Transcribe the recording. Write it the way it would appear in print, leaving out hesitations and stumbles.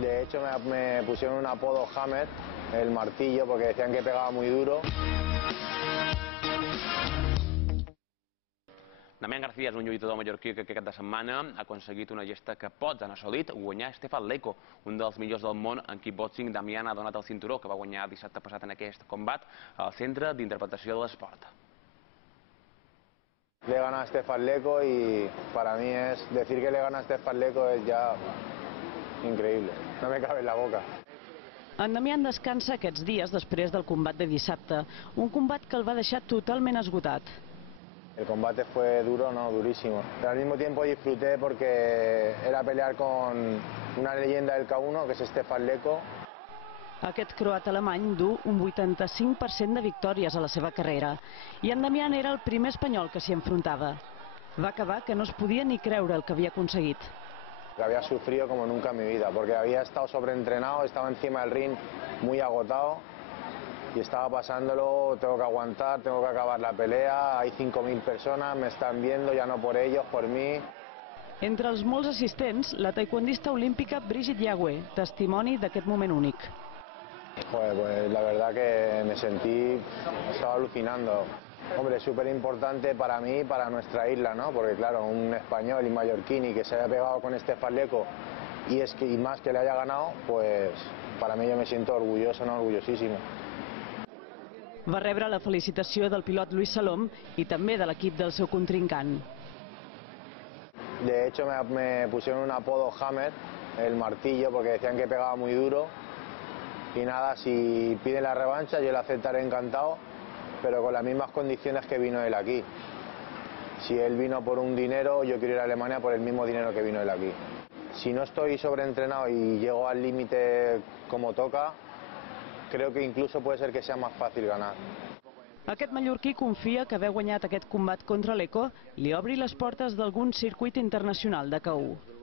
De hecho me pusieron un apodo Hammer, el martillo, porque decían que pegaba muy duro. Damián García és un lluitador mallorquí que aquest cap de setmana ha aconseguit una gesta que pocs han assolit, guanyar Stefan Leko, un dels millors del món en kickboxing. Damián ha donat el cinturó que va guanyar dissabte passat en aquest combat al Centre d'Interpretació de l'Esport. Le he ganado a Stefan Leko y para mí es decir que le gana a Stefan Leko es ya increíble, no me cabe en la boca. En Damián descansa aquests dies després del combat de dissabte, un combat que el va deixar totalment esgotat. El combate fue duro, no, durísimo. Pero al mismo tiempo disfruté porque era pelear con una leyenda del K1, que es Stefan Leko. Aquest croat alemany du un 85% de victòries a la seva carrera i en Damián era el primer espanyol que s'hi enfrontava. Va acabar que no es podia ni creure el que havia aconseguit. Había sufrido como nunca en mi vida, porque había estado sobreentrenado, estaba encima del ring muy agotado y estaba pasándolo, tengo que aguantar, tengo que acabar la pelea, hay 5.000 personas, me están viendo, ya no por ellos, por mí. Entre els molts assistents, la taekwondista olímpica Brigitte Yagüe, testimoni d'aquest moment únic. Joder, pues la verdad que me sentí, estaba alucinando. Hombre, súper importante para mí y para nuestra isla, ¿no? Porque claro, un español y mallorquín que se haya pegado con Stefan Leko y más que le haya ganado, pues para mí yo me siento orgulloso, no, orgullosísimo. Va rebre la felicitació del pilot Luis Salom i també de l'equip del seu contrincant. De hecho me pusieron un apodo Hammer, el martillo, porque decían que pegaba muy duro. Y nada, si pide la revancha yo la aceptaré encantado, pero con las mismas condiciones que vino él aquí. Si él vino por un dinero, yo quiero ir a Alemania por el mismo dinero que vino él aquí. Si no estoy sobreentrenado y llego al límite como toca, creo que incluso puede ser que sea más fácil ganar. Aquest mallorquí confia que haver guanyat aquest combat contra Leko li obri les portes d'algun circuit internacional de K1.